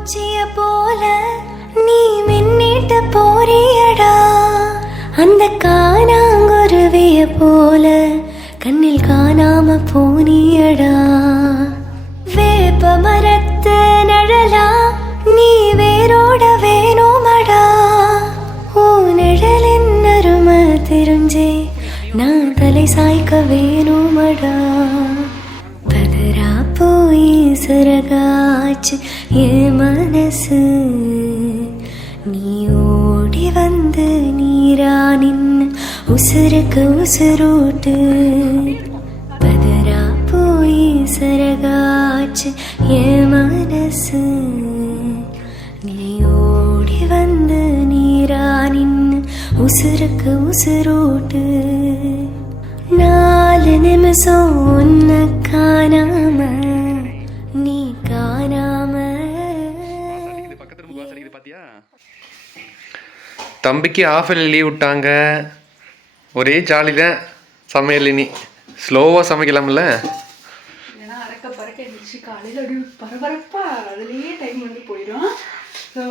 பூச்சிய போல நீ மின்னிட்டு போறியடா. அந்த காணாங்குருவிய போல கண்ணில் காணாம போனியடா. வேப்ப மரத்து நழலா நீ வேரோட வேணுமடா. ஓ நிழலின் அரும தெரிஞ்சே நான் தலை சாய்க்க வேணுமடா. பதரா போய் சிறகாச்சு என் மனசு நீ ஓடி வந்து நீரா நின்னு உசுருக்கு உசுரூட்டு. பதரா போய் சரகாச்சு என் மனசு நீ ஓடி வந்து நீரா நின்னு உசுருக்கு உசுரூட்டு. நாலு நிமிஷம் ஒன்ன காணாமல் தம்பிக்கு ஆஃப் லீவ் விட்டாங்க. ஒரே ஜாலி தான் சமையல் இனி. ஸ்லோவாக சமைக்கலாம்ல? காலையில் அப்படி பரபரப்பா அதுலேயே டைம் வந்து போயிடும். ஸோ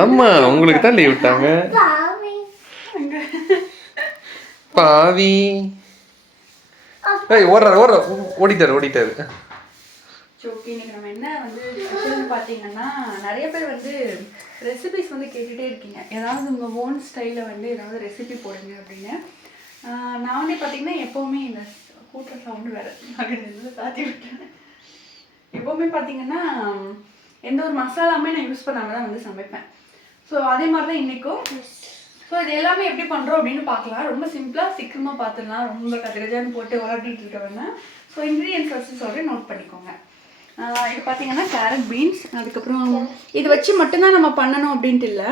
ஆமாம் உங்களுக்கு தான் லீவ் விட்டாங்க. பாவி. ஏய் ஓடுறாரு ஓடுற ஓடிட்டாரு ஓடிட்டாரு. ஸோ இன்னைக்கு நம்ம என்ன வந்து பார்த்தீங்கன்னா நிறைய பேர் வந்து ரெசிபிஸ் வந்து கேட்டுகிட்டே இருக்கீங்க. ஏதாவது உங்கள் ஓன் ஸ்டைலில் வந்து ஏதாவது ரெசிபி போடுங்க அப்படின்னு. நான் வந்து பார்த்தீங்கன்னா எப்போவுமே இந்த கூட்டுற சவுண்டு வேறு. அப்படின்னு சாத்தி விட்டேன். எப்போவுமே பார்த்தீங்கன்னா எந்த ஒரு மசாலாமே நான் யூஸ் பண்ணாமல் தான் வந்து சமைப்பேன். ஸோ அதே மாதிரி தான் இன்றைக்கும் ஸோ இது எல்லாமே எப்படி பண்ணுறோம் அப்படின்னு பார்க்கலாம். ரொம்ப சிம்பிளாக சீக்கிரமாக பார்த்துடலாம். ரொம்ப கஜகஜான்னு போட்டு உரட்டிட்டு இருக்கவங்க ஸோ இன்க்ரீடியன்ஸ் ஃபஸ்ட்டு சொல்கிறேன் நோட் பண்ணிக்கோங்க. இது பார்த்தீங்கன்னா கேரட் பீன்ஸ் அதுக்கப்புறம் இது வச்சு மட்டும்தான் நம்ம பண்ணணும் அப்படின்ட்டு இல்லை.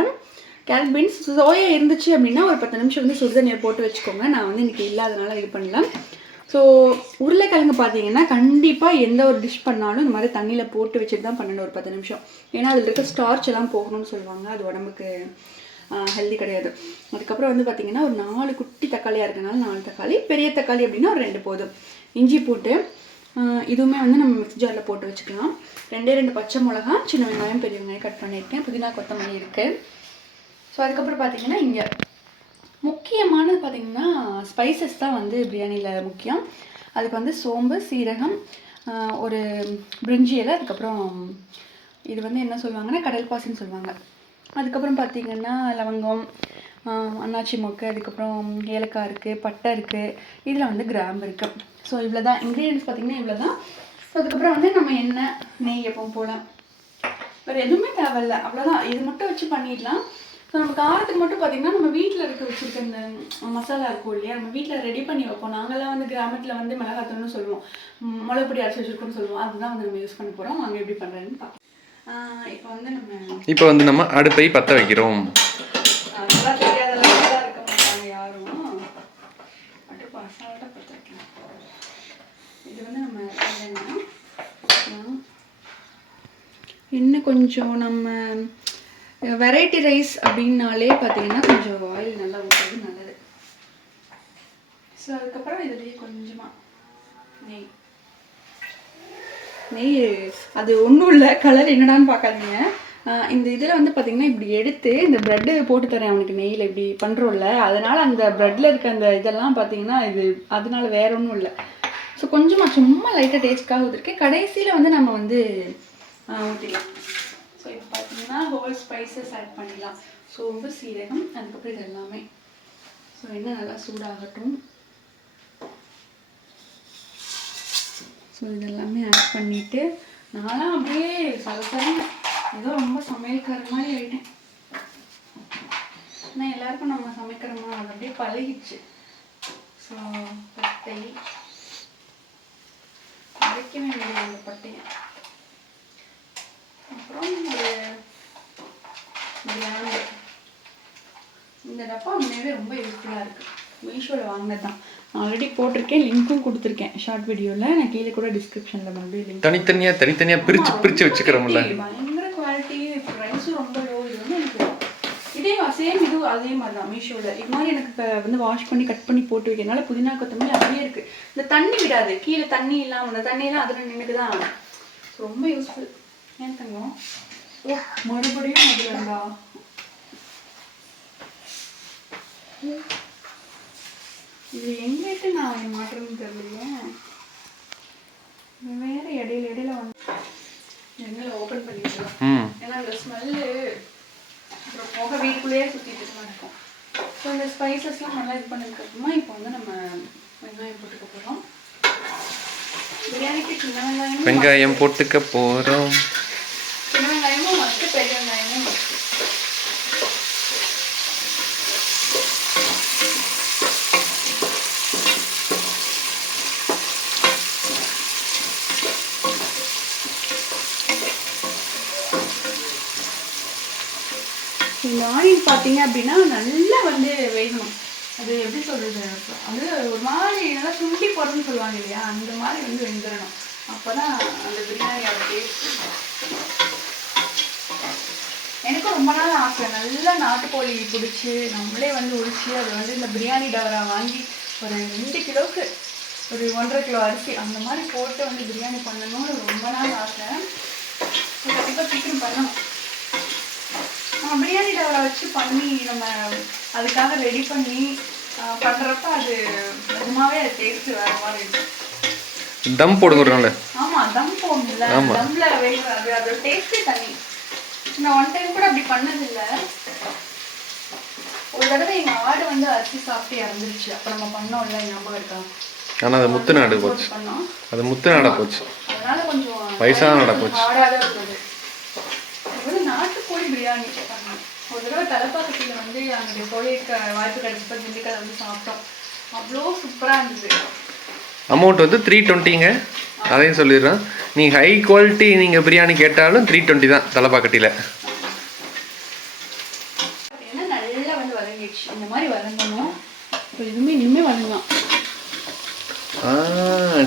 கேரட் பீன்ஸ் சோயா இருந்துச்சு அப்படின்னா ஒரு பத்து நிமிஷம் வந்து சுடுதண்ணியை போட்டு வச்சுக்கோங்க. நான் வந்து இன்னைக்கு இல்லாதனால இது பண்ணல. ஸோ உருளைக்கிழங்கு பார்த்தீங்கன்னா கண்டிப்பாக எந்த ஒரு டிஷ் பண்ணாலும் இந்த மாதிரி தண்ணியில் போட்டு வச்சுட்டு தான் பண்ணணும் ஒரு பத்து நிமிஷம். ஏன்னா அதில் இருக்க ஸ்டார்ச் எல்லாம் போகணும்னு சொல்லுவாங்க. அது உடம்புக்கு ஹெல்தி கிடையாது. அதுக்கப்புறம் வந்து பார்த்தீங்கன்னா ஒரு நாலு குட்டி தக்காளியாக இருக்கனால நாலு தக்காளி பெரிய தக்காளி அப்படின்னா ஒரு ரெண்டு போதும். இஞ்சி போட்டு இதுவுமே வந்து நம்ம மிக்ஸி ஜாரில் போட்டு வச்சுக்கலாம். ரெண்டே ரெண்டு பச்சை மிளகா சின்ன வெங்காயம் பெரிய வெங்காயம் கட் பண்ணியிருக்கேன். புதினா கொத்தமல்லி இருக்குது ஸோ அதுக்கப்புறம் பார்த்தீங்கன்னா இங்கே முக்கியமானது பார்த்தீங்கன்னா ஸ்பைசஸ் தான் வந்து பிரியாணியில் முக்கியம். அதுக்கு வந்து சோம்பு சீரகம் ஒரு பிரிஞ்சி இலை அதுக்கப்புறம் இது வந்து என்ன சொல்லுவாங்கன்னா கடல் பாசின்னு சொல்லுவாங்க. அதுக்கப்புறம் பார்த்தீங்கன்னா லவங்கம் அன்னாச்சி மொக்கு அதுக்கப்புறம் ஏலக்காய் இருக்குது பட்டை இருக்குது இதில் வந்து கிராம்பு இருக்குது ஸோ இவ்வளோ தான் இன்க்ரீடியன்ஸ் பார்த்தீங்கன்னா இவ்வளோ தான் ஸோ அதுக்கப்புறம் வந்து நம்ம எண்ணெய் நெய் எப்பவும் போல. வேறு எதுவுமே தேவையில்ல. அவ்வளோதான் இது மட்டும் வச்சு பண்ணிடலாம். ஸோ நம்ம காரத்துக்கு மட்டும் பார்த்தீங்கன்னா நம்ம வீட்டில் இருக்க வச்சுருக்க இந்த மசாலா இருக்கும் இல்லையா? நம்ம வீட்டில் ரெடி பண்ணி வைப்போம். நாங்களாம் வந்து கிராமத்தில் வந்து மிளகாத்தூள்னு சொல்லுவோம். மிளகுப்பொடி அரைச்சி வச்சுருக்கோம்னு சொல்லுவோம். அதுதான் வந்து நம்ம யூஸ் பண்ண போகிறோம் அங்கே எப்படி பண்ணுறதுன்னு பார்ப்போம் இப்போ வந்து நம்ம இப்போ வந்து நம்ம அடுப்பை பற்ற வைக்கிறோம் அதெல்லாம் தெரியாத அளவுக்கு தான் இருக்க மாட்டாங்க யாரும் அடுப்பு அசால்ட்டாக பற்ற வைக்கலாம் இன்னும் கொஞ்சம் நம்ம வெரைட்டி ரைஸ் அப்படின்னாலே பார்த்தீங்கன்னா கொஞ்சம் ஆயில் நல்லா ஊற்றுறது நல்லது. ஸோ அதுக்கப்புறம் இதுலேயே கொஞ்சமாக நெய். நெய் அது ஒன்றும் இல்லை. கலர் என்னடான்னு பார்க்காதீங்க. இந்த இதில் வந்து பார்த்தீங்கன்னா இப்படி எடுத்து இந்த ப்ரெட்டு போட்டு தரேன் அவனுக்கு நெய்யில் இப்படி பண்ணுறோம்ல அதனால் அந்த ப்ரெட்டில் இருக்க அந்த இதெல்லாம் பார்த்தீங்கன்னா இது அதனால வேற ஒன்றும் இல்லை. ஸோ கொஞ்சமாக சும்மா லைட்டாக டேஸ்ட்காக ஊற்றிருக்கேன் கடைசியில் வந்து நம்ம வந்து ஊற்றிடலாம் ஸோ இப்போ பார்த்தீங்கன்னா ஹோல் ஸ்பைசஸ் ஆட் பண்ணிடலாம். சோம்பு சீரகம் அதுக்கப்புறம் இது எல்லாமே. ஸோ என்ன நல்லா சூடாகட்டும். ஸோ இதெல்லாமே ஆட் பண்ணிவிட்டு நானும் அப்படியே சலசலம் ஏதோ ரொம்ப சமையல்கார மாதிரி ஆகிட்டேன் ஆனால் எல்லாருக்கும் நம்ம சமைக்கிறோமா அது அப்படியே பழகிடுச்சு. ஸோ பட்டை அரைக்கவே முடியாது அந்த பட்டையை. அப்புறம் ஒரு இந்த டப்பா உண்மையாகவே ரொம்ப யூஸ்ஃபுல்லாக இருக்குது மீஷோவில் வாங்கினது தான் நான் ஆல்ரெடி போட்டிருக்கேன் லிங்க்கும் கொடுத்துருக்கேன். ஷார்ட் வீடியோவில் நான் கீழே கூட டிஸ்கிரிப்ஷனில் மறுபடியும் லிங்க் தனித்தனியாக தனித்தனியாக பிரித்து பிரித்து வச்சுக்கிறோம்ல. பயங்கர குவாலிட்டி ப்ரைஸும் ரொம்ப லோ இது வந்து எனக்கு இதே சேம் இது அதே மாதிரி தான் மீஷோவில் இது மாதிரி எனக்கு இப்போ வந்து வாஷ் பண்ணி கட் பண்ணி போட்டு வைக்கிறனால புதினா கொத்தமல்லி அப்படியே இருக்குது இந்த தண்ணி விடாது. கீழே தண்ணி இல்லாமல் அந்த தண்ணியெல்லாம் அதில் நின்றுட்டு தான் ரொம்ப யூஸ்ஃபுல் ஏன் தங்கம்? ஓ மறுபடியும் முதல்ல இருந்தா இது எங்கிட்டு நான் மாற்றணும்னு தெரியலையே. வேற இடையில இடையில வந்து எண்ணெயில் ஓப்பன் பண்ணிக்கலாம். ஏன்னா அந்த ஸ்மெல்லு அப்புறம் புகை வீட்டுக்குள்ளேயே சுற்றிட்டு தான் இருக்கும் ஸோ இந்த ஸ்பைசஸ்லாம் நல்லா இது பண்ணதுக்கப்புறமா இப்போ வந்து நம்ம வெங்காயம் போட்டுக்க போகிறோம் பிரியாணிக்கு சின்ன வெங்காயமும் வெங்காயம் போட்டுக்க போகிறோம் சின்ன வெங்காயமும் மஸ்ட் பெரிய வெங்காயமும் பார்த்தீங்க அப்படின்னா நல்லா வந்து வேகணும். அது எப்படி சொல்கிறது அது ஒரு மாதிரி நல்லா சுண்டி போடுறதுன்னு சொல்லுவாங்க இல்லையா? அந்த மாதிரி வந்து வெந்துடணும் அப்போ தான் அந்த பிரியாணியோட டேஸ்ட் எனக்கும் ரொம்ப நாள் ஆசை. நல்லா நாட்டுக்கோழி பிடிச்சி நம்மளே வந்து உடிச்சு அதை வந்து இந்த பிரியாணி டவரா வாங்கி ஒரு ரெண்டு கிலோவுக்கு ஒரு ஒன்றரை கிலோ அரிசி அந்த மாதிரி போட்டு வந்து பிரியாணி பண்ணணும்னு ரொம்ப நாள் ஆசை. கண்டிப்பாக சீக்கிரம் பண்ணணும். நம்ம பிரியாணி டவரா வச்சு பண்ணி நம்ம அதுக்காக ரெடி பண்ணி ஆஹ் பண்றப்ப அது நிஜமாவே அது டேஸ்ட் வேற மாதிரி இருக்கும் தம் போடுங்க ஒரு நாள் ஆமா தம் போடணும்ல. ஆமா. தம்ல வேக அது அதோட டேஸ்டே தனி. நான் ஒன் டைம் கூட அப்படி பண்ணதில்ல. ஒரு தடவை எங்க ஆடு வந்து அரிசி சாப்பிட்டு இறந்துருச்சு. அப்ப நம்ம பண்ணோம்ல ஞாபகம் இருக்கா? ஆனால் அது முத்து நாடு போச்சு அது முத்து நாடா போச்சு. அதனால கொஞ்சம் வயசான ஆடா போச்சு. இருந்தது. நாட்டுக்கோழி பிரியாணி பண்ணோம் ஒரு தடவை தலைப்பாக்கட்டியில் வந்து அங்கே கோழிக்கு வாய்ப்பு கிடைச்சப்ப திண்டுக்கல் வந்து சாப்பிட்டோம். அவ்வளோ சூப்பராக இருந்தது. அமௌண்ட் வந்து த்ரீ டுவெண்ட்டிங்க அதையும் சொல்லிடுறேன். நீ ஹை குவாலிட்டி நீங்கள் பிரியாணி கேட்டாலும் த்ரீ டுவெண்ட்டி தான் தலைப்பாக்கட்டியில் ஏன்னா நல்லா வந்து வதங்கிடுச்சு. இந்த மாதிரி வதங்கணும். இதுவுமே இனிமே வதங்கலாம்.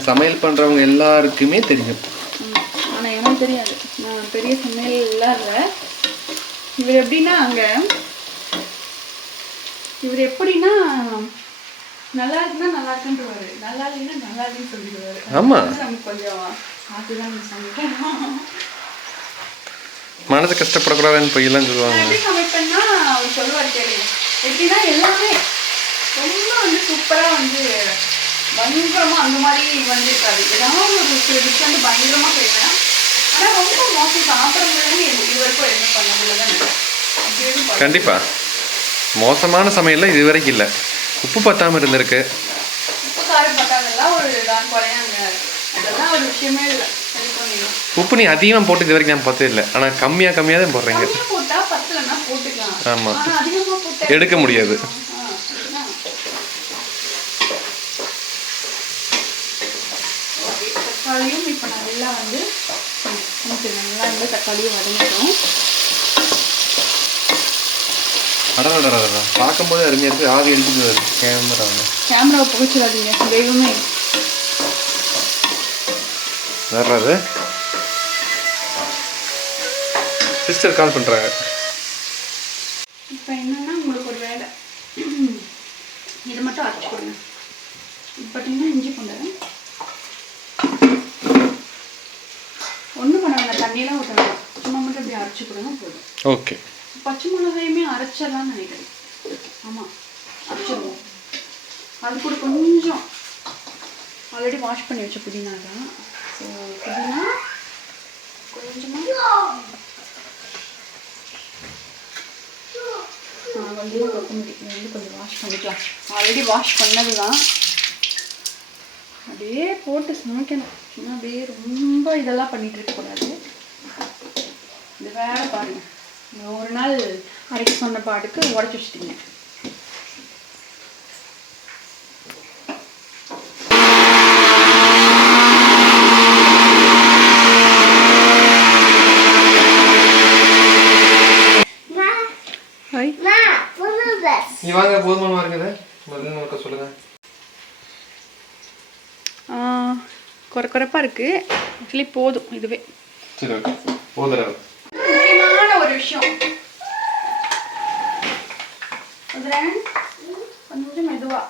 சமையல் பண்ணுறவங்க எல்லாருக்குமே தெரியும். ஆனால் எனக்கு தெரியாது. நான் பெரிய சமையல்லாம் இல்லை. இவர் எப்படின்னா அங்கே இவர் எப்படின்னா நல்லா இருக்குன்னா நல்லா இருக்குன்றவாரு. நல்லா இல்லைன்னா நல்லா இல்லைன்னு சொல்லிடுவாரு. ஆமா. நமக்கு கொஞ்சம் பார்த்துதான் சமைக்கணும் மனசு கஷ்டப்படக்கூடாதுன்னு பொய்யெல்லாம் சொல்லுவாங்க. எப்படி சமைப்பேன்னா அவர் சொல்லுவார் கேளு. எப்படின்னா எல்லாமே ரொம்ப வந்து சூப்பராக வந்து பயங்கரமா அந்த மாதிரி வந்து இருக்காது ஏதாவது ஒரு சில டிஷ் வந்து பயங்கரமா செய்வேன். ஆனால் ரொம்ப மோசம் பண்ண முடியல. கண்டிப்பாக மோசமான சமையல்லாம் இது வரைக்கும் இல்லை. உப்பு பத்தாமல் இருந்திருக்கு. உப்பு காரம் பட்டாங்கெல்லாம் ஒரு தான் குறையாங்க அதெல்லாம் ஒரு விஷயமே இல்லை. சரி பண்ணிடலாம். உப்பு நீ அதிகமாக போட்டு இது வரைக்கும் நான் பார்த்தே இல்லை. ஆனால் கம்மியாக கம்மியாக தான் போடுறீங்க. கம்மியாக போட்டா பத்தலைன்னா போட்டுக்கலாம். ஆமா. ஆனால் அதிகமாக போட்டா எடுக்க முடியாது. இப்போ நல்லா வந்து நமக்கு நல்லா வந்து தக்காளியும் வதங்கிட்டோம் அடடடடடா பார்க்கும்போதே அருமையாக இருக்குது ஆவி அடிக்குது. கேமரா கேமராவை புகைச்சிடாதீங்க. தெய்வமே. வர்றது சிஸ்டர் கால் பண்ணுறாங்க இப்போ என்னன்னா உங்களுக்கு ஒரு வேலை. இதை மட்டும் அரைச்சி கொடுங்க. இது பார்த்தீங்கன்னா இஞ்சி பூண்டு ஒன்றும் பண்ண வேண்டாம் தண்ணியெல்லாம் ஊற்ற வேண்டாம் சும்மா மட்டும் இப்படி அரைச்சி கொடுங்க போதும் ஓகே. பச்சை மிளகாயுமே அரைச்சிடலாம்னு நினைக்கிறேன். ஆமாம் அரைச்சிடுவோம் அது கூட கொஞ்சம் ஆல்ரெடி வாஷ் பண்ணி வச்ச புதினா தான். ஸோ புதினா கொஞ்சமாக கொஞ்சமாக கொத்தமல்லி வந்து கொஞ்சம் வாஷ் பண்ணிக்கலாம். ஆல்ரெடி வாஷ் பண்ணது தான் அப்படியே போட்டு சமைக்கணும். சும்மா அப்படியே ரொம்ப இதெல்லாம் பண்ணிட்டு இருக்கக்கூடாது. இது வேலை பாருங்கள் ஒரு நாள் அரைக்க சொன்ன பாட்டுக்கு உடச்சி வச்சிட்டீங்க. ஹாய். நீ வாங்க போதுமானமா இருக்குது. முதல்ல சொல்லுங்க. குறை குறைப்பாக இருக்குது ஆக்சுவலி போதும் இதுவே. சரி ஓகே போதும் விஷயம் கொஞ்சம் மெதுவா.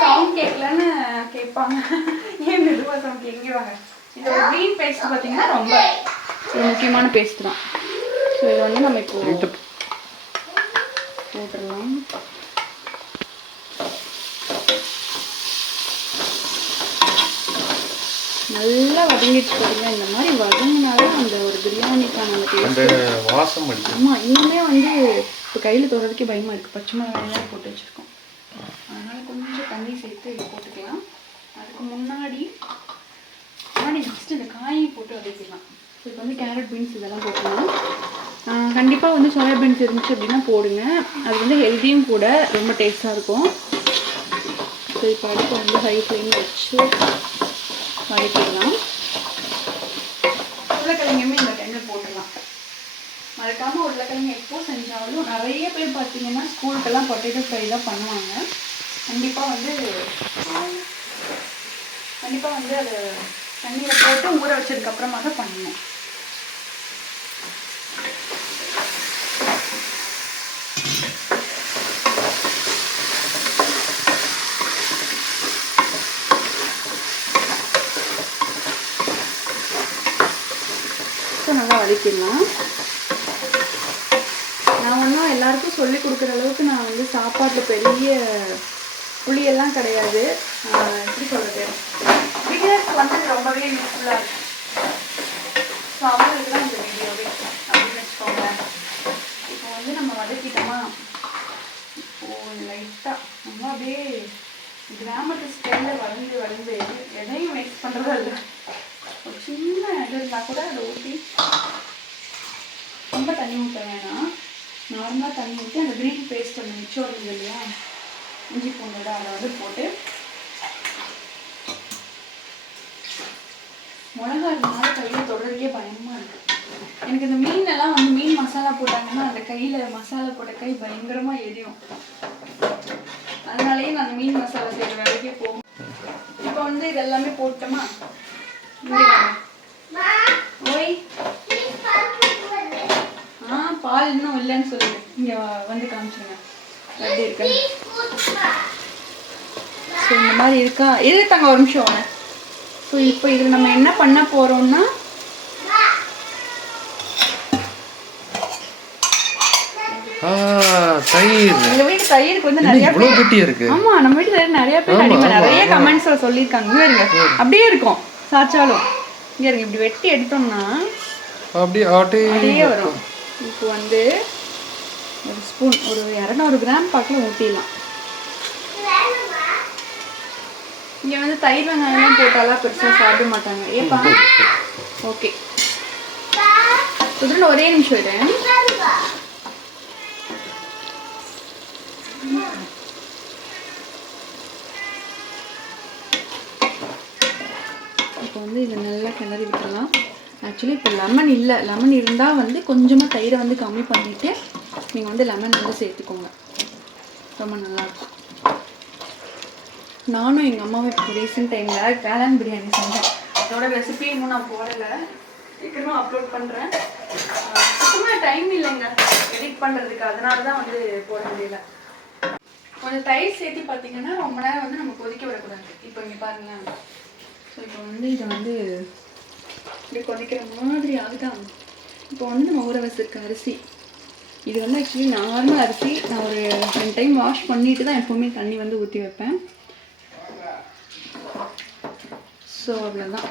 சவுண்ட் கேட்கலன்னு கேட்பாங்க. ஏன் மெதுவா சவுண்ட் இங்கே வாங்க. இந்த ஒரு க்ரீன் பேஸ்ட் பார்த்தீங்கன்னா ரொம்ப முக்கியமான பேஸ்ட் தான். ஸோ இது வந்து நம்ம இப்போ போட்டுடலாம். நல்லா வதங்கிட்டு பாருங்க. இந்த மாதிரி வதங்கினாலே அந்த ஒரு பிரியாணிக்கான அந்த வாசம் ஆமாம் இன்னுமே வந்து இப்போ கையில் தொடுறதுக்கே பயமாக இருக்குது பச்சை மிளகாயெல்லாம் போட்டு வச்சுருக்கோம். அதனால் கொஞ்சம் தண்ணி சேர்த்து இதில் போட்டுக்கலாம். அதுக்கு முன்னாடி முன்னாடி ஃபஸ்ட்டு இந்த காயை போட்டு வதக்கிடலாம். ஸோ இப்போ வந்து கேரட் பீன்ஸ் இதெல்லாம் போட்டுக்கலாம் கண்டிப்பாக வந்து சோயா பீன்ஸ் இருந்துச்சு அப்படின்னா போடுங்க. அது வந்து ஹெல்த்தியும் கூட ரொம்ப டேஸ்ட்டாக இருக்கும். ஸோ இப்போ அடுப்பு வந்து ஹை ஃப்ளேம் வச்சு வதக்கிடலாம் உருளைக்கிழங்குமே இந்த டைமில் போட்டுடலாம். மறக்காமல் உருளைக்கிழங்கு எப்போ செஞ்சாலும் நிறைய பேர் பார்த்தீங்கன்னா ஸ்கூலுக்கெல்லாம் பொட்டேட்டோ ஃப்ரை தான் பண்ணுவாங்க. கண்டிப்பாக வந்து கண்டிப்பாக வந்து அதை தண்ணியில் போட்டு ஊற வச்சதுக்கப்புறமா தான் பண்ணணும். ஸோ நல்லா வதக்கிடலாம். நான் ஒன்றும் எல்லாருக்கும் சொல்லி கொடுக்குற அளவுக்கு நான் வந்து சாப்பாட்டில் பெரிய புளியெல்லாம் கிடையாது. ஆஹ் எப்படி சொல்கிறது பிகினர்ஸ் வந்து ரொம்பவே யூஸ்ஃபுல்லாக இருக்கும் ஸோ அவங்களுக்கு தான் இந்த வீடியோவே அப்படின்னு வச்சுக்கோங்களேன் இப்போ வந்து நம்ம வதக்கிட்டோமா? இப்போது லைட்டாக நம்ம அப்படியே கிராமத்து ஸ்டைலில் வளர்ந்து வளர்ந்து எதையும் மிக்ஸ் பண்ணுறதா இல்லை சின்ன இது இருந்தால் கூட அதை ஊற்றி ரொம்ப தண்ணி ஊற்ற வேணாம். நார்மலாக தண்ணி ஊற்றி அந்த க்ரீன் பேஸ்ட் ஒன்று மிச்சம் இருந்தது இல்லையா? இஞ்சி பூண்டோட அதை வந்து போட்டு மிளகா மாதிரி கையில் தொடர்க்கே பயமாக இருக்குது எனக்கு இந்த மீனெல்லாம் வந்து மீன் மசாலா போட்டாங்கன்னா அந்த கையில் மசாலா போட்ட கை பயங்கரமாக எரியும். அதனாலேயே நான் அந்த மீன் மசாலா செய்கிற வேலைக்கே போகும். இப்போ வந்து இதெல்லாமே போட்டோமா? ஓய் ஆ பால் இன்னும் இல்லைன்னு சொல்லுங்க இங்க வந்து காமிச்சிருங்க. எப்படி இருக்கு. ஸோ இந்த மாதிரி இருக்கா? இரு தாங்க ஒரு நிமிஷம் வாங்க ஸோ இப்போ இதில் நம்ம என்ன பண்ண போறோம்னா தயிர். எங்க வீட்டு தயிருக்கு வந்து நிறைய இவ்வளோ கட்டியா இருக்கு? ஆமா நம்ம வீட்டு தயிர் நிறைய பேர் நிறைய கமெண்ட்ஸ்ல இருங்க அப்படியே இருக்கும். சாச்சாலும். இங்க இருங்க இப்படி வெட்டி எடுத்தோம்னா அப்படியே ஆட்டே அப்படியே வரும். இப்போ வந்து ஒரு ஸ்பூன் ஒரு இரநூறு கிராம் பக்கம் ஊற்றிடலாம் இங்க வந்து தயிர் வெங்காயம்லாம் போட்டாலாம் பெருசா சாப்பிட மாட்டாங்க. ஏப்பா? ஓகே. குதிரன் ஒரே நிமிஷம் இரு இப்போ வந்து இதை நல்லா கிளறி விட்டுறலாம். ஆக்சுவலி இப்போ லெமன் இல்லை. லெமன் இருந்தால் வந்து கொஞ்சமாக தயிரை வந்து கம்மி பண்ணிவிட்டு நீங்கள் வந்து லெமன் வந்து சேர்த்துக்கோங்க. ரொம்ப நல்லாயிருக்கும் நானும் எங்கள் அம்மாவும் இப்போ ரீசெண்ட் டைமில் காளான் பிரியாணி செஞ்சேன். அதோட ரெசிபி இன்னும் நான் போடலை. சீக்கிரமாக அப்லோட் பண்ணுறேன் சுத்தமாக டைம் இல்லைங்க. எடிட் பண்ணுறதுக்கு அதனால தான் வந்து போட முடியல. கொஞ்சம் தயிர் சேர்த்து பார்த்தீங்கன்னா ரொம்ப நேரம் வந்து நம்ம கொதிக்க விடக்கூடாது. இப்போ இங்கே பாருங்களேன். ஸோ இப்போ வந்து இதை வந்து இப்படி கொதிக்கிற மாதிரி ஆகுதான் இப்போ வந்து நம்ம ஊற வச்சிருக்க அரிசி. இது வந்து ஆக்சுவலி நார்மல் அரிசி. நான் ஒரு ரெண்டு டைம் வாஷ் பண்ணிட்டு தான் எப்போவுமே தண்ணி வந்து ஊற்றி வைப்பேன். ஸோ அவ்வளோதான்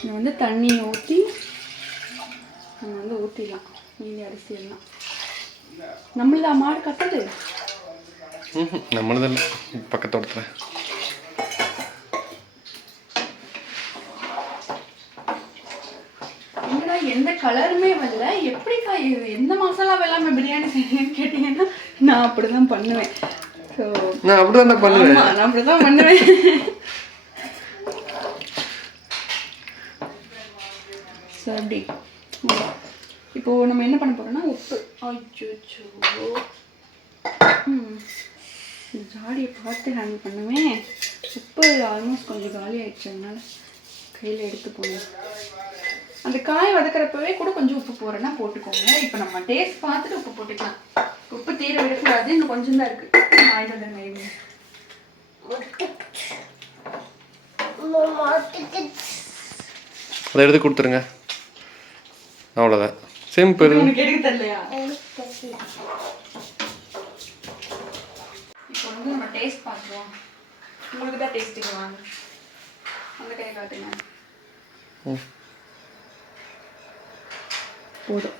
இதை வந்து தண்ணியை ஊற்றி நம்ம வந்து ஊற்றிடலாம் மீதி அரிசி எல்லாம். நம்மளதா மாடு கட்டது நம்மளதில்லை நம்மளதில்ல பக்கத்தோட்டத்தில் என்னடா எந்த கலருமே வரல. எப்படிக்கா இது? எந்த மசாலா இல்லாம பிரியாணி செய்யணும்னு கேட்டீங்கன்னா நான் அப்படிதான் பண்ணுவேன். ஸோ நான் அப்படிதான் தான் பண்ணுவேன். நான் அப்படிதான் பண்ணுவேன். ஸோ அப்படி. இப்போ நம்ம என்ன பண்ண போறோம்னா உப்பு. அச்சோ ம். ஜாடியை பார்த்து ஹேண்டில் பண்ணுவேன். உப்பு ஆல்மோஸ்ட் கொஞ்சம் காலி ஆயிடுச்சு அதனால கையில் எடுத்து போனேன் அந்த காய் வதக்குறப்பவே கூட கொஞ்சம் உப்பு போடுறேன்னா போட்டுக்கோங்க. இப்போ நம்ம டேஸ்ட் பார்த்துட்டு உப்பு போட்டுக்கலாம். உப்பு தீர விடக்கூடாது இன்னும் கொஞ்சம் தான் இருக்கு வாங்கிட்டு வந்து maybe. அதை எடுத்து கொடுத்துருங்க. அவ்வளோதான் சிம்பிள் எடுக்க தெரியலையா? இப்போ வந்து நம்ம டேஸ்ட் பார்க்குறோம் உங்களுக்கு தான் டேஸ்டிங் வாங்க. அந்த கை காட்டுங்க. போதும்.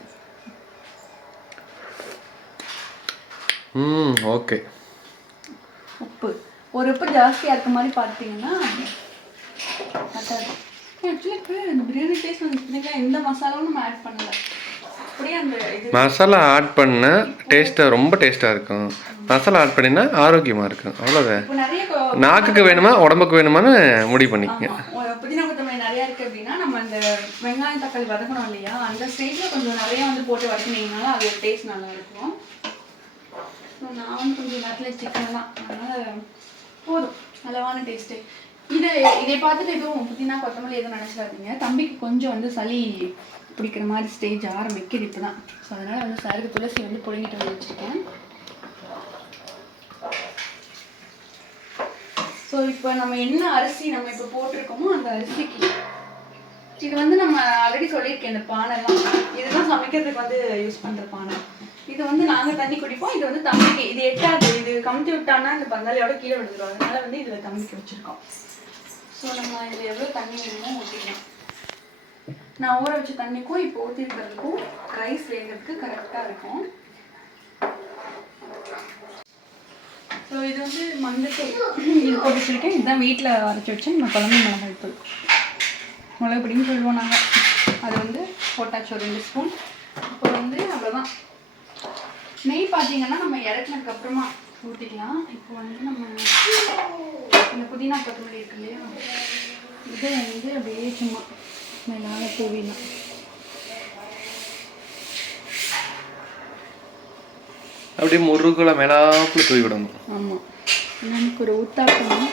ம் ஓகே. உப்பு. ஒரு உப்பு ஜாஸ்தியாக இருக்க மாதிரி பார்த்தீங்கன்னா ஆக்சுவலி இப்போ இந்த பிரியாணி டேஸ்ட் வந்து எந்த மசாலாவும் நம்ம ஆட் பண்ணல. அப்படியே அந்த இது மசாலா ஆட் பண்ண டேஸ்ட்டாக ரொம்ப டேஸ்ட்டாக இருக்கும். மசாலா ஆட் பண்ணினா ஆரோக்கியமாக இருக்கும். அவ்வளோதான் நாக்குக்கு வேணுமா உடம்புக்கு வேணுமான்னு முடிவு பண்ணிக்கங்க ஆமா. ஒரு புதினா கொத்தமல்லி நிறைய இருக்கு அப்படின்னா நம்ம அந்த வெங்காயம் தக்காளி வதக்கணும் இல்லையா? அந்த ஸ்டேஜில் கொஞ்சம் நிறைய வந்து போட்டு வதக்கினீங்கனால அது டேஸ்ட் நல்லா இருக்கும் ஸோ நான் வந்து கொஞ்சம் நேரத்தில் சிக்கன் தான். அதனால் போதும். அளவான டேஸ்ட்டு இதை இதை பார்த்துட்டு எதுவும் புதினா கொத்தமல்லி எதுவும் நினச்சிடாதீங்க. தம்பிக்கு கொஞ்சம் வந்து சளி பிடிக்கிற மாதிரி ஸ்டேஜ் ஆரம்பிக்குது இப்போ தான் ஸோ அதனால் வந்து சருக்கு துளசி வந்து புழுங்கிட்டு வந்து வச்சுருக்கேன். ஸோ இப்போ நம்ம என்ன அரிசி நம்ம இப்போ போட்டிருக்கோமோ அந்த அரிசிக்கு இது வந்து நம்ம ஆல்ரெடி சொல்லியிருக்கேன் இந்த பானைலாம் இதுதான் சமைக்கிறதுக்கு வந்து யூஸ் பண்ணுற பானை. இது வந்து நாங்கள் தண்ணி குடிப்போம். இது வந்து தம்பிக்கு இது எட்டாது. இது கமுத்தி விட்டான்னா இந்த பந்தாலியோட கீழே விழுந்துடும் அதனால வந்து இதில் தம்பிக்கு வச்சுருக்கோம். ஸோ நம்ம இதில் எவ்வளோ தண்ணி வேணுமோ ஊற்றிக்கலாம் நான் ஊற வச்ச தண்ணிக்கும் இப்போ ஊற்றிருக்கிறதுக்கும் ரைஸ் வேகிறதுக்கு கரெக்டாக இருக்கும். ஸோ இது வந்து மஞ்சள் இது போட்டு வச்சுருக்கேன். இதுதான் வீட்டில் அரைச்சி வச்சு நம்ம குழம்பு மிளகாய் தூள் மிளகு பொடின்னு சொல்லுவோம் நாங்கள் அது வந்து போட்டாச்சு ஒரு ரெண்டு ஸ்பூன் அப்புறம் வந்து அவ்வளோதான் நெய் பார்த்தீங்கன்னா நம்ம இறக்குனதுக்கு அப்புறமா ஊற்றிக்கலாம் இப்போ வந்து நம்ம இந்த புதினா கொத்தமல்லி இருக்கு இல்லையா? இதை வந்து அப்படியே சும்மா மேலாக தூவிடலாம். அப்படியே முருகலை மேலாப்புல தூவி விடணும் ஆமாம் நமக்கு ஒரு ஊத்தாட்டம்?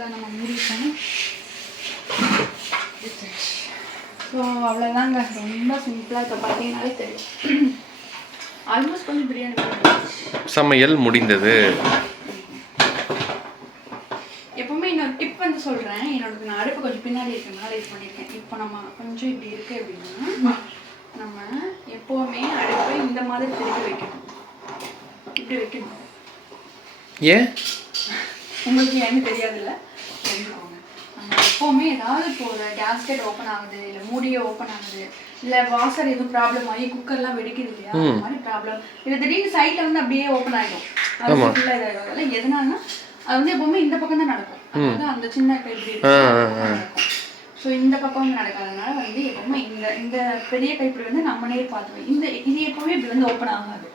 எங்கடா நம்ம மூடிட்டோம் ஸோ அவ்வளோதாங்க ரொம்ப சிம்பிளாக இப்போ பார்த்தீங்கன்னாலே தெரியும். ஆல்மோஸ்ட் கொஞ்சம் பிரியாணி. சமையல் முடிந்தது. எப்பவுமே இன்னொரு டிப் வந்து சொல்கிறேன் என்னோட நான் அடுப்பு கொஞ்சம் பின்னாடி இருக்கனால இது பண்ணியிருக்கேன். இப்போ நம்ம கொஞ்சம் இப்படி இருக்கு அப்படின்னா நம்ம எப்போவுமே அடுப்பை இந்த மாதிரி திருப்பி வைக்கணும். இப்படி வைக்கணும். ஏன்? உங்களுக்கு ஏன்னு தெரியாதுல்ல. தெரிஞ்சுக்கோங்க நம்ம எப்போவுமே ஏதாவது இப்போ ஒரு கேஸ்கெட் ஓப்பன் ஆகுது இல்லை மூடியே ஓப்பன் ஆகுது இல்லை வாசர் எதுவும் ப்ராப்ளம் ஆகி குக்கர்லாம் வெடிக்குது இல்லையா? அந்த மாதிரி ப்ராப்ளம் இல்லை திடீர்னு சைடில் வந்து அப்படியே ஓப்பன் ஆகிடும் அது ஃபுல்லாக இதாகிடும் அதெல்லாம் எதனாலனா அது வந்து எப்போவுமே இந்த பக்கம் தான் நடக்கும். அதாவது அந்த சின்ன கை இப்படி இருக்கும் ஸோ இந்த பக்கம் வந்து நடக்காதனால வந்து எப்பவுமே இந்த இந்த பெரிய கைப்பிடி வந்து நம்மளே பார்த்துவோம் இந்த இது எப்பவுமே இப்படி வந்து ஓப்பன் ஆகாது.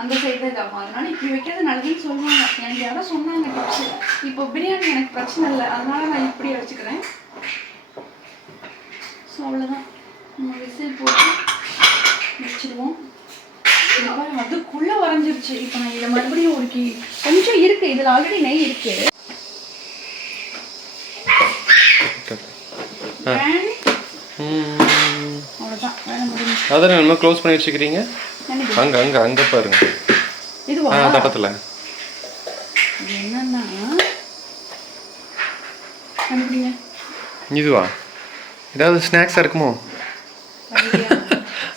அந்த சைடு தான் இதாகும். அதனால இப்படி வைக்கிறது நல்லதுன்னு சொல்லுவாங்க. எனக்கு யாரோ சொன்னாங்க டிப்ஸ் இப்போ பிரியாணி எனக்கு பிரச்சனை இல்லை. அதனால நான் இப்படி வச்சுக்கிறேன். ஸோ அவ்வளோதான் நம்ம விசில் போட்டு பாருங்க, அதுக்குள்ள வரைஞ்சிருச்சு. இப்போ நான் இதை மறுபடியும் உருக்கி கொஞ்சம் இருக்கு. இதில் ஆல்ரெடி நெய் இருக்கு. And ம். அவ்வளோதான் வேலை முடிஞ்சு அதான் க்ளோஸ் பண்ணி வச்சுக்கிறீங்க? அங்கே அங்கே அங்கே பாருங்க. இதுவா தட்டத்தில். என்னன்னா? இதுவா? ஏதாவது ஸ்நாக்ஸாக இருக்குமோ?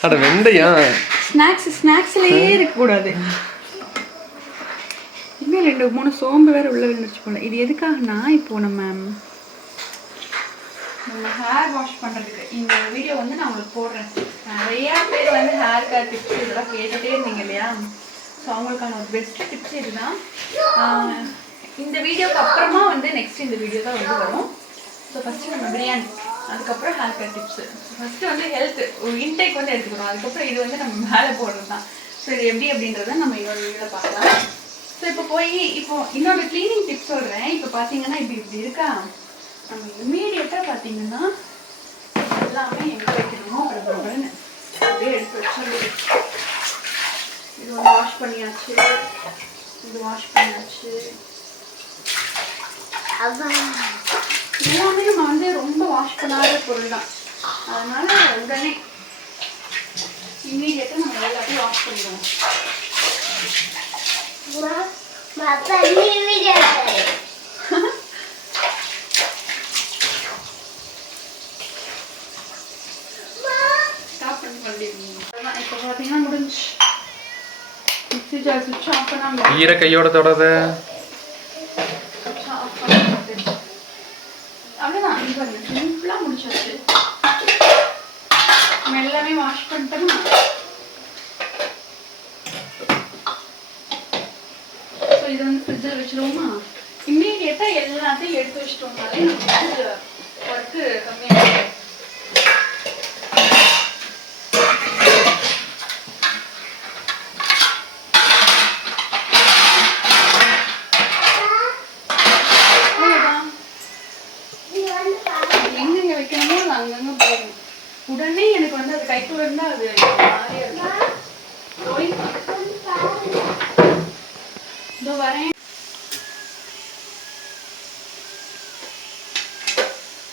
அட வெந்தயம். ஸ்நாக்ஸ் ஸ்நாக்ஸ்லயே இருக்கக்கூடாது. இன்னும் ரெண்டு மூணு சோம்பு வேற உள்ள விழுந்துருச்சு போல. இது எதுக்காகனா இப்போ நம்ம ஹேர் வாஷ் பண்ணுறதுக்கு இந்த வீடியோ வந்து நான் உங்களுக்கு போடுறேன். நிறையா பேர் வந்து ஹேர் கேர் டிப்ஸ் இதெல்லாம் கேட்டுகிட்டே இருந்தீங்க இல்லையா? ஸோ அவங்களுக்கான ஒரு பெஸ்ட் டிப்ஸ் இதுதான். இந்த வீடியோக்கு அப்புறமா வந்து நெக்ஸ்ட் இந்த வீடியோ தான் வந்து வரும். ஸோ ஃபஸ்ட்டு நம்ம பிரியாணி. அதுக்கப்புறம் ஹேர் கேர் டிப்ஸு ஃபஸ்ட்டு வந்து ஹெல்த் இன்டேக் வந்து எடுத்துக்கணும். அதுக்கப்புறம் இது வந்து நம்ம மேலே போடுறது தான். ஸோ இது எப்படி அப்படின்றத நம்ம இவ்வளோ வீடியோவில் பார்க்கலாம். ஸோ இப்போ போய் இப்போ இன்னொரு க்ளீனிங் டிப்ஸ் சொல்கிறேன் இப்போ பார்த்தீங்கன்னா இப்படி இப்படி இருக்கா? நம்ம இமீடியட்டாக பார்த்தீங்கன்னா எல்லாமே எங்கே வைக்கணுமோ அப்படின்னு அப்படியே எடுத்து வச்சிடணும். இது வந்து வாஷ் பண்ணியாச்சு. இது வாஷ் பண்ணியாச்சு. எல்லாமே நம்ம வந்து ரொம்ப வாஷ் பண்ணாத பொருள் தான். அதனால உடனே இமீடியட்டாக நம்ம எல்லாத்தையும் வாஷ் பண்ணிடுவோம். இப்போ பார்த்தீங்கன்னா முடிஞ்சு மிக்ஸி ஜார் சுவிட்ச் ஆஃப் பண்ணாங்க ஈர கையோட தொடாத அவ்வளோதான் இது பாருங்க சிம்பிளாக முடிச்சாச்சு நம்ம எல்லாமே வாஷ் பண்ணிட்டோமா ஸோ இதை வந்து ஃப்ரிட்ஜில் வச்சிருவோமா இம்மீடியட்டாக எல்லாத்தையும் எடுத்து வச்சிட்டோம்னாலே நமக்கு ஒர்க்கு கம்மியாக அவ்வளோதான் எங்கெங்க வைக்கணுமோ அது அங்கங்க போகும் உடனே எனக்கு வந்து அது கைக்குள்ள இருந்தா அது மாதிரியா இருக்கும் ஓய்.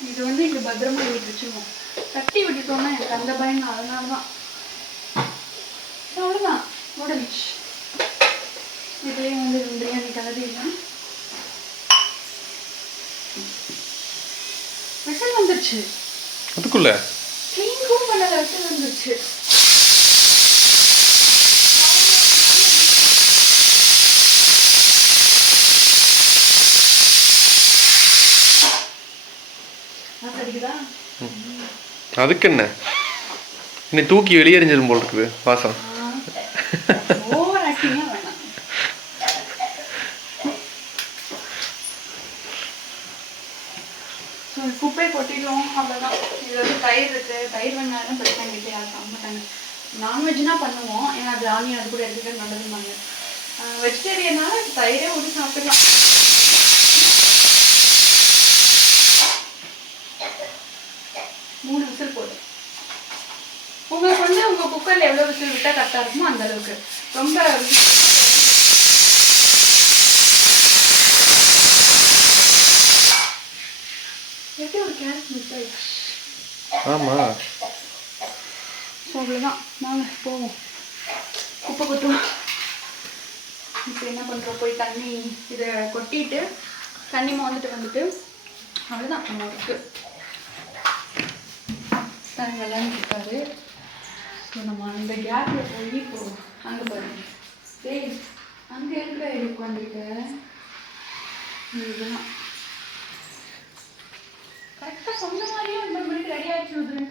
இது வந்து இங்க பத்திரமா வீட்டு வச்சிருவோம் தட்டி விட்டுட்டோம்னா எனக்கு அந்த பயம் அதனால தான் அவ்வளோதான் முடிஞ்சிச்சு இதுலேயே வந்து பிரியாணி கலரிடலாம் விசில் வந்துருச்சு அதுக்குள்ள? க்ளீன் கூட பண்ணல விசில் வந்துருச்சு காசு அடிக்குதா அதுக்கு என்ன இன்னும் தூக்கி வெளியெறிஞ்சிரும் போல் இருக்குது வாசம். குப்பை கொட்டிடுவோம் அவ்வளோதான் இதில் வந்து தயிர் இருக்கு தயிர் வெங்காயம் பிரச்சனை கிட்டே யாரும் சாப்பிட மாட்டாங்க நான்வெஜ்னா பண்ணுவோம் ஏன்னா அது ஆனியன் அது கூட எடுத்துக்கிட்டு நல்லதுமாங்க வெஜிடேரியனால தயிரே ஊற்றி சாப்பிடலாம் மூணு விசில் போதும் உங்களுக்கு வந்து உங்க குக்கர்ல எவ்வளவு விசில் விட்டா கரெக்டா இருக்குமோ அந்த அளவுக்கு. ரொம்ப எப்படி ஒரு கேரட் மிஸ் ஆயிடுச்சு? ஆமாம் அவ்வளோதான் வாங்க போவோம். குப்பை கொட்டுவோம். இப்போ என்ன பண்ணுறோம் போய் தண்ணி இதை கொட்டிட்டு தண்ணி மோந்துட்டு வந்துட்டு அவ்வளோதான் நம்ம ஒர்க்கு தண்ணி விளையாண்டுருக்காரு ஸோ நம்ம அந்த கேப்பில் போய் இப்போ அங்கே பாருங்க டேய் அங்கே இருக்கிற உட்காந்துருக்க இதுதான். கரெக்டாக சொன்ன மாதிரியே ஒன்பது மணிக்கு ரெடி ஆகிடுச்சு விதுரு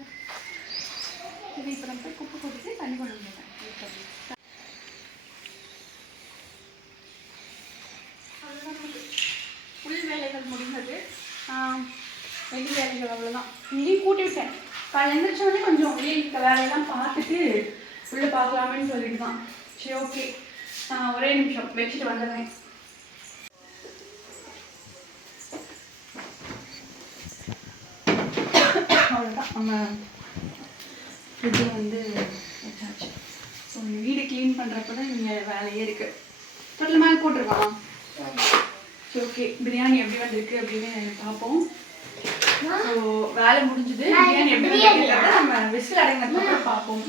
சரி இப்போ நம்ம போய் குப்பை கொடுத்து தண்ணி பண்ண வந்துட்டேன் உள் வேலைகள் முடிந்தது வெளி வேலைகள் அவ்வளோதான் இங்கேயும் கூட்டி விட்டேன். காலை எழுந்திரிச்சோடனே கொஞ்சம் வெளியே இருக்க வேலையெல்லாம் பார்த்துட்டு உள்ளே பார்க்கலாமேன்னு சொல்லிட்டு தான் சரி ஓகே ஒரே நிமிஷம் வச்சுட்டு வந்துடுறேன். அவ்வளோதான் நம்ம ஃப்ரிட்ஜை வந்து வச்சாச்சு. ஸோ வீடு க்ளீன் பண்ணுறப்ப தான் இங்கே வேலையே இருக்குது தொட்டில் மேலே போட்டுருவான் சரி ஓகே பிரியாணி எப்படி வந்திருக்கு அப்படின்னு பார்ப்போம். ஸோ வேலை முடிஞ்சது. பிரியாணி எப்படி நம்ம விசில் அடங்கினதுக்கப்புறம் பார்ப்போம்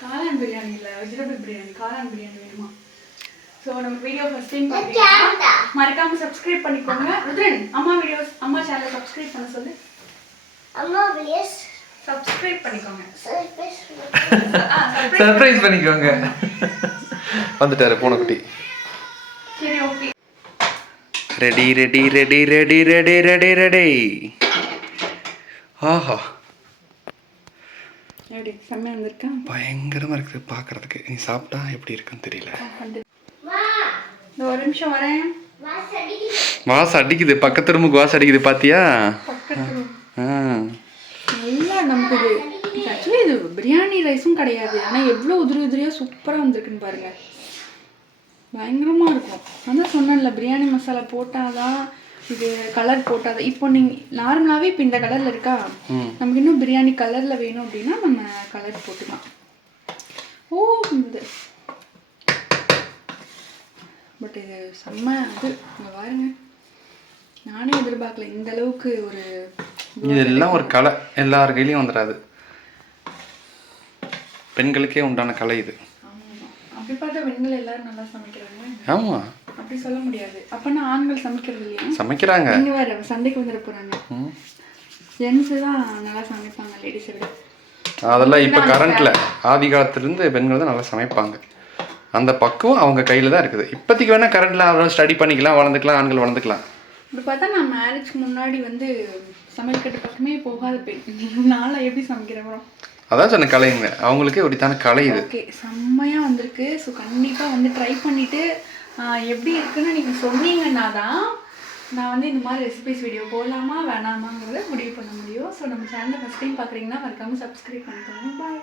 காளான். பிரியாணி இல்லை வெஜிடபிள் பிரியாணி. காளான் பிரியாணி வேணுமா? ஸோ நம்ம வீடியோ ஃபர்ஸ்ட் டைம் பார்த்தீங்கன்னா மறக்காம சப்ஸ்கிரைப் பண்ணிக்கோங்க. ருத்ரன் அம்மா வீடியோஸ் அம்மா சேனலை சப்ஸ்கிரைப் பண்ண சொல்லு. சப்ஸ்கிரைப் பண்ணிக்கோங்க. ஆ, subscribe சர்ப்ரைஸ் பண்ணிக்கோங்க. வந்துட்டாரு பூனைக்குட்டி. Ready ready ready ready ready ready ready ஆஹா. எப்படி செம்மையாக வந்திருக்கா? பயங்கரமா இருக்குது பார்க்கறதுக்கு. நீ சாப்பிட்டா எப்படி இருக்குன்னு தெரியல. ஒரு நிமிஷம் வரேன். வாசம் அடிக்குது. பக்கத்து ரூமுக்கு வாசம் அடிக்குது பாத்தியா? நல்லா நமக்கு இது ஆக்சுவலி இது பிரியாணி ரைஸும் கிடையாது. ஆனால் எவ்வளோ உதிரி உதிரியாக சூப்பராக வந்திருக்குன்னு பாருங்க. பயங்கரமாக இருக்கும். அதான் சொன்னேன்ல பிரியாணி மசாலா போட்டாதான் இது கலர் போட்டாதான் இப்போ நீங்கள் நார்மலாகவே இப்போ இந்த கலரில் இருக்கா. நமக்கு இன்னும் பிரியாணி கலரில் வேணும் அப்படின்னா நம்ம கலர் போட்டுக்கலாம். ஓ இது பட் இது செம்ம இது. இங்கே பாருங்க. நானே எதிர்பார்க்கல இந்த அளவுக்கு ஒரு இதெல்லாம் ஒரு கலை. எல்லார் கையிலையும் வந்துடாது. பெண்களுக்கே உண்டான கலை இது. அப்படி பார்த்தா பெண்கள் எல்லாரும் நல்லா சமைக்கிறாங்க. ஆமா. அப்படி சொல்ல முடியாது. அப்பனா ஆண்கள் சமைக்கிறது இல்லையா? சமைக்கிறாங்க. நீங்க வேற சண்டைக்கு வந்துட போறாங்க. ஜென்ஸு தான் நல்லா சமைப்பாங்க லேடிஸை அதெல்லாம் இப்போ கரண்ட்டில் ஆதி காலத்துலேருந்து பெண்கள் தான் நல்லா சமைப்பாங்க. அந்த பக்குவம் அவங்க கையில் தான் இருக்குது. இப்போதைக்கு வேணால் கரண்ட்டில் அவரும் ஸ்டடி பண்ணிக்கலாம் வளர்ந்துக்கலாம் ஆண்கள் வளர்ந்துக்கலாம். இப்படி பார்த்தா நான் மேரேஜ்க்கு முன்னாடி வந்து சமையல் கட்டு பக்கமே போகாத பெண். நான்லாம் எப்படி சமைக்கிறேன் அதான் சொன்ன கலைங்க. அவங்களுக்கே இப்படித்தான கலை இது. ஓகே செம்மையாக வந்திருக்கு. ஸோ கண்டிப்பாக வந்து ட்ரை பண்ணிவிட்டு எப்படி இருக்குன்னு நீங்கள் சொன்னீங்கன்னா தான் நான் வந்து இந்த மாதிரி ரெசிபிஸ் வீடியோ போடலாமா வேணாமாங்கிறத முடிவு பண்ண முடியும். ஸோ நம்ம சேனலை ஃபஸ்ட் டைம் பார்க்குறீங்கன்னா மறக்காமல் சப்ஸ்கிரைப் பண்ணிக்கோங்க. பாய்